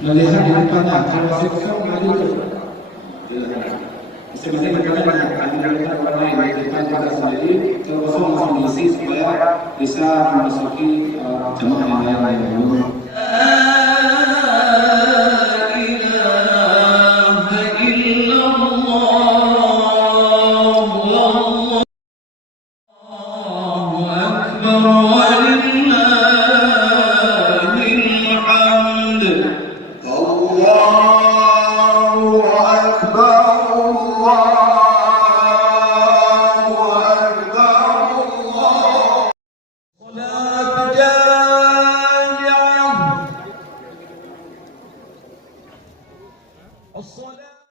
melihat di depannya kalau seksual maju terus. Masing-masing berkata banyak, hanya melihat orang lain di depan kita sendiri, kalau kosong langsung diisi supaya bisa memasuki jemaah yang lain. الصلاة